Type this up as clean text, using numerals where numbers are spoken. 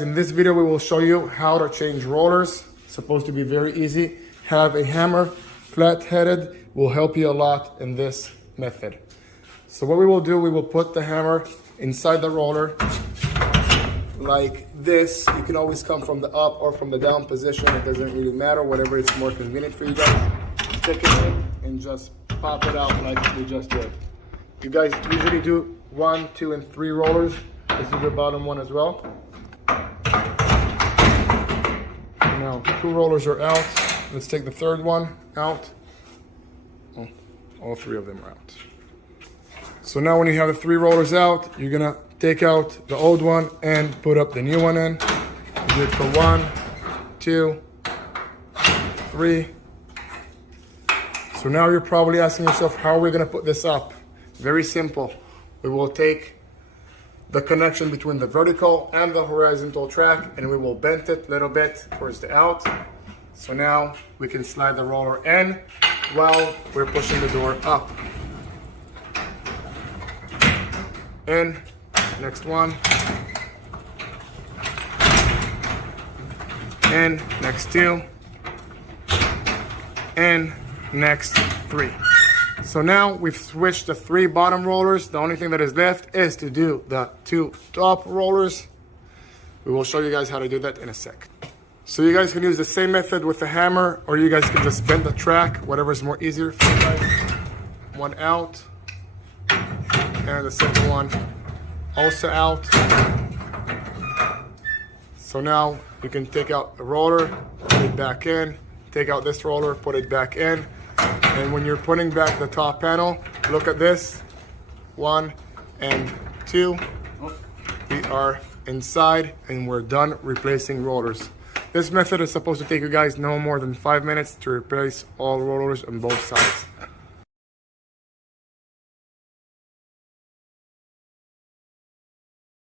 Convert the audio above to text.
In this video, we will show you how to change rollers. It's supposed to be very easy. Have a hammer, flat-headed, will help you a lot in this method. So what we will do, we will put the hammer inside the roller like this. You can always come from the up or from the down position. It doesn't really matter, whatever is more convenient for you guys. Stick it in and just pop it out like we just did. You guys usually do 1, 2, and 3 rollers. This is the bottom one as well. Now 2 rollers are out. Let's take the third one out. Oh, all 3 of them are out. So now when you have the 3 rollers out, you're gonna take out the old one and put up the new one in. You do it for 1, 2, 3. So now you're probably asking yourself, how are we gonna put this up? Very simple. We will take the connection between the vertical and the horizontal track, and we will bend it a little bit towards the out. So now we can slide the roller in while we're pushing the door up. In, next one. In, next 2. In, next 3. So now we've switched the 3 bottom rollers. The only thing that is left is to do the 2 top rollers. We will show you guys how to do that in a sec. So you guys can use the same method with the hammer, or you guys can just bend the track, whatever is more easier for you guys. One out, and the second one also out. So now you can take out the roller, put it back in, take out this roller, put it back in. And when you're putting back the top panel, look at this. 1 and 2. We are inside and we're done replacing rollers. This method is supposed to take you guys no more than 5 minutes to replace all rollers on both sides.